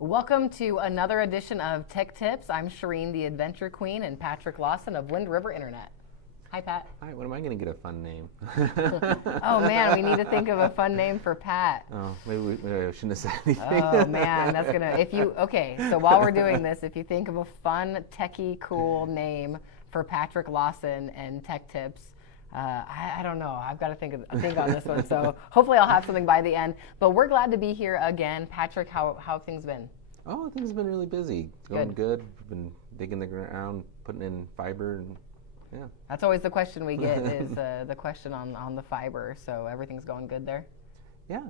Welcome to another edition of Tech Tips. I'm Shireen, the Adventure Queen, and Patrick Lawson of Wind River Internet. Hi, Pat. Hi, when am I going to get a fun name? Oh man, we need to think of a fun name for Pat. Oh, maybe I shouldn't have said anything. Oh man, that's gonna, okay, so while we're doing this, if you think of a fun, techie, cool name for Patrick Lawson and Tech Tips, I don't know. I've got to think on this one. So hopefully I'll have something by the end. But we're glad to be here again. Patrick, how have things been? Oh, things have been really busy. Going good. Been digging the ground, putting in fiber, and yeah. That's always the question we get is the question on the fiber. So everything's going good there? Yeah.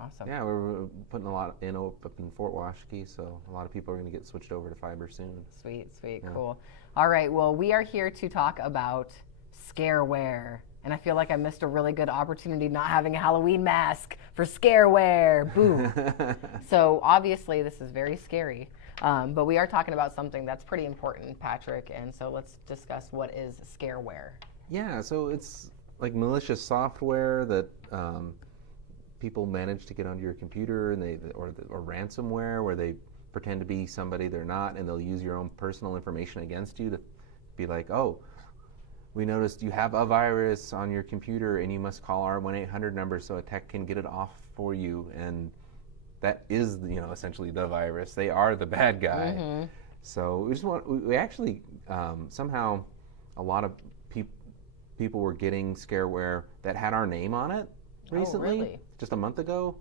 Awesome. Yeah, we're putting a lot in up in Fort Washakie, so a lot of people are going to get switched over to fiber soon. Sweet, Yeah. cool. All right, well, we are here to talk about ScareWare. And I feel like I missed a really good opportunity not having a Halloween mask for ScareWare. Boom. So obviously this is very scary, but we are talking about something that's pretty important, Patrick. And so let's discuss what is ScareWare. Yeah, so it's like malicious software that people manage to get onto your computer, and or ransomware, where they pretend to be somebody they're not, and they'll use your own personal information against you to be like, oh, we noticed you have a virus on your computer and you must call our 1-800 number so a tech can get it off for you. And that is, essentially the virus. They are the bad guy. Mm-hmm. So we actually, somehow a lot of people were getting ScareWare that had our name on it recently. Oh, really? Just a month ago.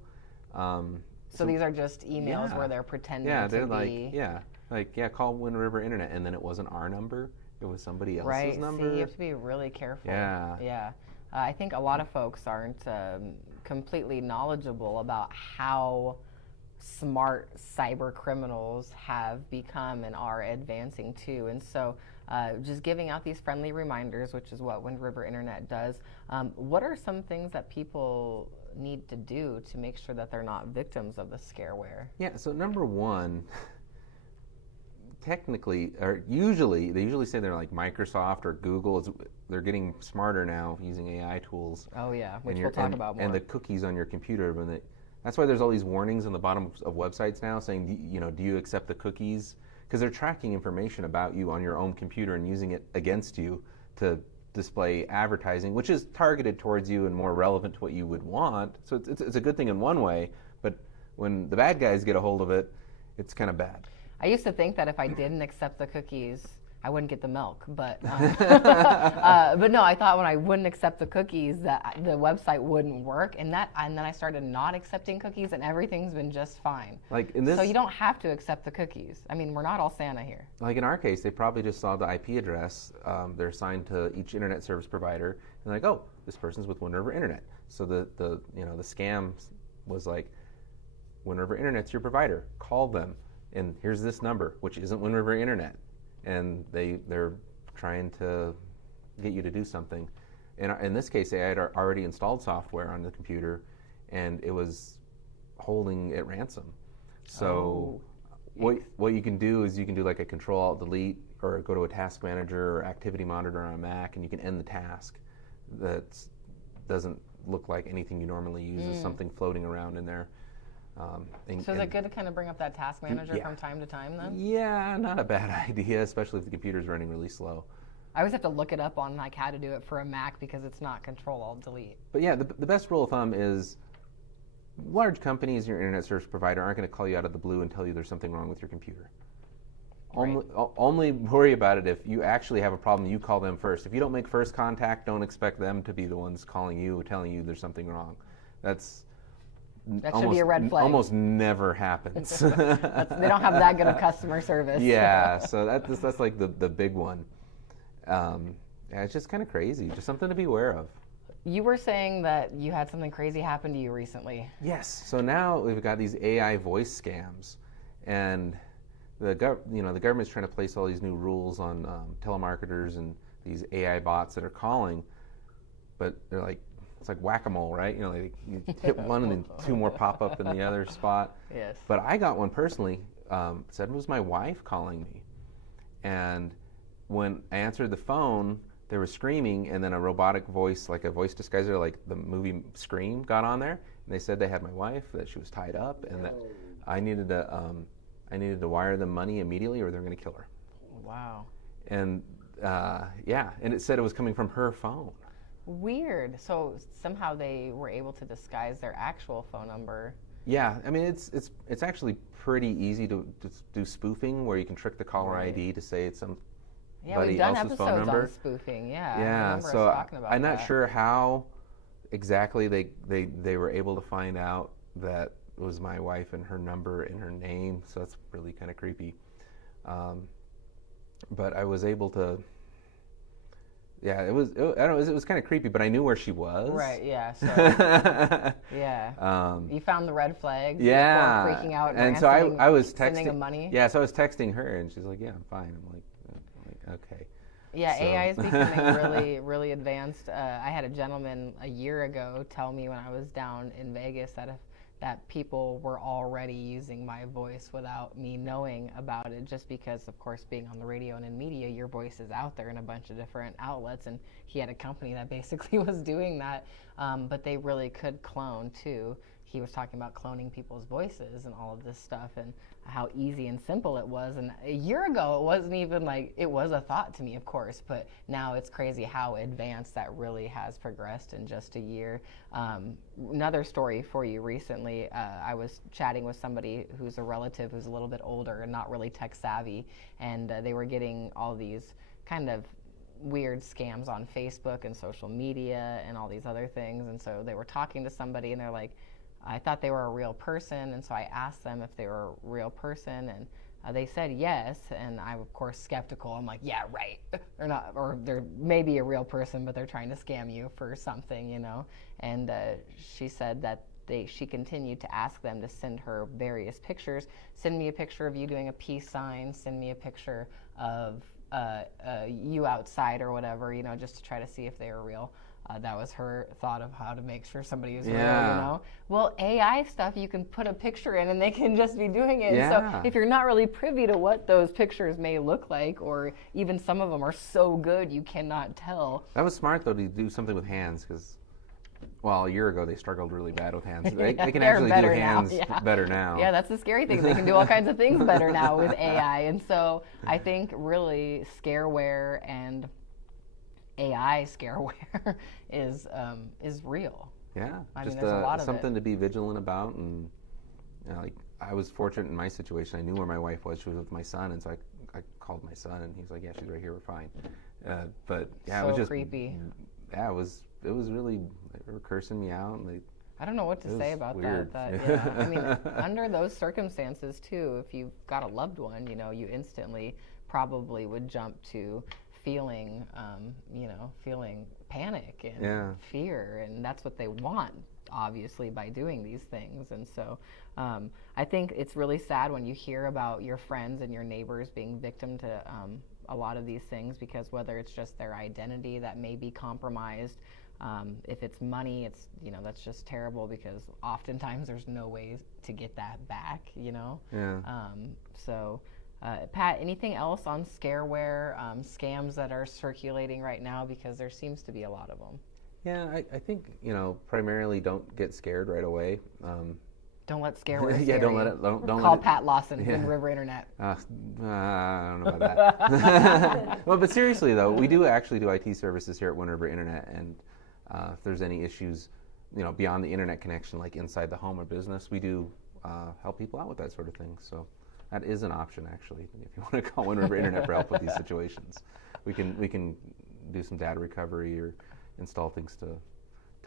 So these are just emails where they're pretending to be... call Wind River Internet, and then it wasn't our number. It was somebody else's right. number. See, you have to be really careful. Yeah. I think a lot of folks aren't completely knowledgeable about how smart cyber criminals have become and are advancing too. And so just giving out these friendly reminders, which is what Wind River Internet does. What are some things that people need to do to make sure that they're not victims of the ScareWare? Yeah, so number one, technically, or they usually say they're like Microsoft or Google. They're getting smarter now using AI tools. Oh yeah, which we'll talk about more. And the cookies on your computer, that's why there's all these warnings on the bottom of websites now saying, do you accept the cookies? Because they're tracking information about you on your own computer and using it against you to display advertising, which is targeted towards you and more relevant to what you would want. So it's a good thing in one way, but when the bad guys get a hold of it, it's kind of bad. I used to think that if I didn't accept the cookies, I wouldn't get the milk. But but no, I thought when I wouldn't accept the cookies that the website wouldn't work, and then I started not accepting cookies, and everything's been just fine. So you don't have to accept the cookies. I mean, we're not all Santa here. Like in our case, they probably just saw the IP address. They're assigned to each internet service provider, and they're like, oh, this person's with Wind River Internet. So the scam was like, Wind River Internet's your provider. Call them. And here's this number, which isn't Wind River Internet, and they're trying to get you to do something. And in this case, they had already installed software on the computer, and it was holding it ransom. So what you can do is you can do like a Control-Alt-Delete, or go to a task manager or activity monitor on a Mac, and you can end the task. That doesn't look like anything you normally use. Is something floating around in there. So is it good to kind of bring up that task manager from time to time then? Yeah, not a bad idea, especially if the computer's running really slow. I always have to look it up on like how to do it for a Mac because it's not Control-Alt-Delete. But yeah, the best rule of thumb is large companies, your internet service provider, aren't going to call you out of the blue and tell you there's something wrong with your computer. Right. Only worry about it if you actually have a problem, you call them first. If you don't make first contact, don't expect them to be the ones calling you, telling you there's something wrong. That should be a red flag. Almost never happens. They don't have that good of customer service. Yeah, so that's like the big one. It's just kind of crazy. Just something to be aware of. You were saying that you had something crazy happen to you recently. Yes. So now we've got these AI voice scams, and the government's trying to place all these new rules on telemarketers and these AI bots that are calling, but they're like, it's like whack-a-mole, right? You hit one and then two more pop up in the other spot. Yes. But I got one personally, said it was my wife calling me. And when I answered the phone, they were screaming, and then a robotic voice, like a voice disguiser, like the movie Scream, got on there. And they said they had my wife, that she was tied up, and that I needed to wire them money immediately, or they're going to kill her. Wow. And and it said it was coming from her phone. Weird. So somehow they were able to disguise their actual phone number. Yeah, I mean it's actually pretty easy to do spoofing, where you can trick the caller ID to say it's somebody we've done else's phone episodes number. on spoofing. Yeah. Yeah. I So us talking about I'm not that. sure how exactly they were able to find out that it was my wife and her number and her name. So that's really kind of creepy. But I was able to. Yeah, it was kind of creepy, but I knew where she was. Right, yeah. So, yeah. You found the red flags. Yeah. Before freaking out. And so I was texting. Sending them money. Yeah, so I was texting her, and she's like, "Yeah, I'm fine." I'm like "Okay." Yeah, So. AI is becoming really, really advanced. I had a gentleman a year ago tell me when I was down in Vegas that people were already using my voice without me knowing about it, just because, of course, being on the radio and in media, your voice is out there in a bunch of different outlets, and he had a company that basically was doing that, but they really could clone too. He was talking about cloning people's voices and all of this stuff, and how easy and simple it was. And a year ago, it wasn't even like, it was a thought to me, of course, but now it's crazy how advanced that really has progressed in just a year. Another story for you recently, I was chatting with somebody who's a relative who's a little bit older and not really tech savvy, and they were getting all these kind of weird scams on Facebook and social media and all these other things. And so they were talking to somebody, and they're like, I thought they were a real person, and so I asked them if they were a real person, and they said yes, and I'm of course skeptical. I'm like, yeah, right. They're not, or they're maybe a real person, but they're trying to scam you for something, you know. And she said that she continued to ask them to send her various pictures. Send me a picture of you doing a peace sign. Send me a picture of you outside or whatever, you know, just to try to see if they were real. That was her thought of how to make sure somebody is real, you know? Well, AI stuff, you can put a picture in and they can just be doing it. Yeah. So if you're not really privy to what those pictures may look like, or even some of them are so good you cannot tell. That was smart, though, to do something with hands, because, well, a year ago they struggled really bad with hands. They can actually do hands better now. Yeah, that's the scary thing. They can do all kinds of things better now with AI. And so I think really ScareWare and AI ScareWare is real. Yeah, I just mean, there's a lot of something to be vigilant about. And you know, like, I was fortunate in my situation. I knew where my wife was. She was with my son, and so I called my son, and he's like, "Yeah, she's right here. We're fine." But yeah, so it was just creepy. Yeah, it was really, they were cursing me out, and I don't know what to say about weird. that. Yeah. I mean, under those circumstances too, if you've got a loved one, you know, you instantly probably would jump to feeling, feeling panic and fear, and that's what they want, obviously, by doing these things. And so I think it's really sad when you hear about your friends and your neighbors being victim to a lot of these things, because whether it's just their identity that may be compromised, if it's money, it's, you know, that's just terrible, because oftentimes there's no way to get that back, you know? Yeah. Pat, anything else on ScareWare, scams that are circulating right now? Because there seems to be a lot of them. Yeah, I think, you know, primarily don't get scared right away. Don't let ScareWare scare yeah, don't you. let it. Don't call let it, Pat Lawson, Wind River Internet. I don't know about that. Well, but seriously though, we do actually do IT services here at Wind River Internet, and if there's any issues, you know, beyond the internet connection, like inside the home or business, we do help people out with that sort of thing. So that is an option, actually, if you want to call Wind River Internet for help with these situations. We can do some data recovery or install things to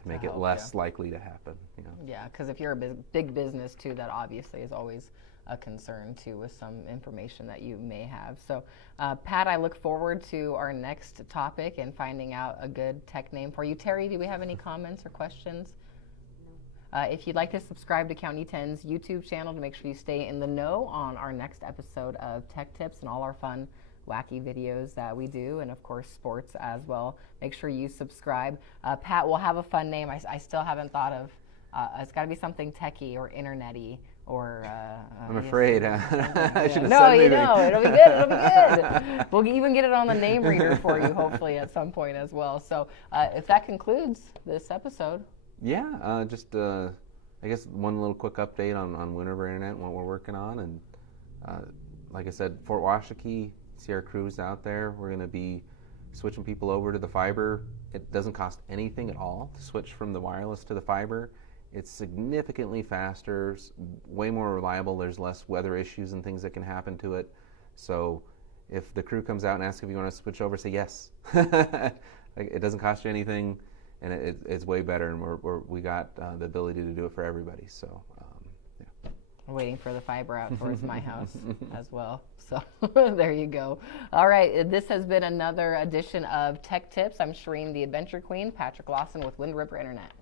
make it less likely to happen. You know? Yeah, because if you're a big business too, that obviously is always a concern too, with some information that you may have. So Pat, I look forward to our next topic and finding out a good tech name for you. Terry, do we have any comments or questions? If you'd like to subscribe to County 10's YouTube channel to make sure you stay in the know on our next episode of Tech Tips and all our fun, wacky videos that we do, and of course sports as well, make sure you subscribe. Pat, we'll have a fun name. I still haven't thought of, it's got to be something techie or internet-y, or I'm afraid I should have no, said you anything. know, it'll be good. It'll be good. We'll even get it on the name reader for you, hopefully, at some point as well. So if that concludes this episode. Yeah, I guess one little quick update on Wind River Internet and what we're working on. And like I said, Fort Washakie, see our crews out there. We're going to be switching people over to the fiber. It doesn't cost anything at all to switch from the wireless to the fiber. It's significantly faster, way more reliable. There's less weather issues and things that can happen to it. So if the crew comes out and asks if you want to switch over, say yes. Like, it doesn't cost you anything, and it's way better, and we got the ability to do it for everybody. So yeah. I'm waiting for the fiber out towards my house as well. So there you go. All right, this has been another edition of Tech Tips. I'm Shireen, the Adventure Queen. Patrick Lawson with Wind River Internet.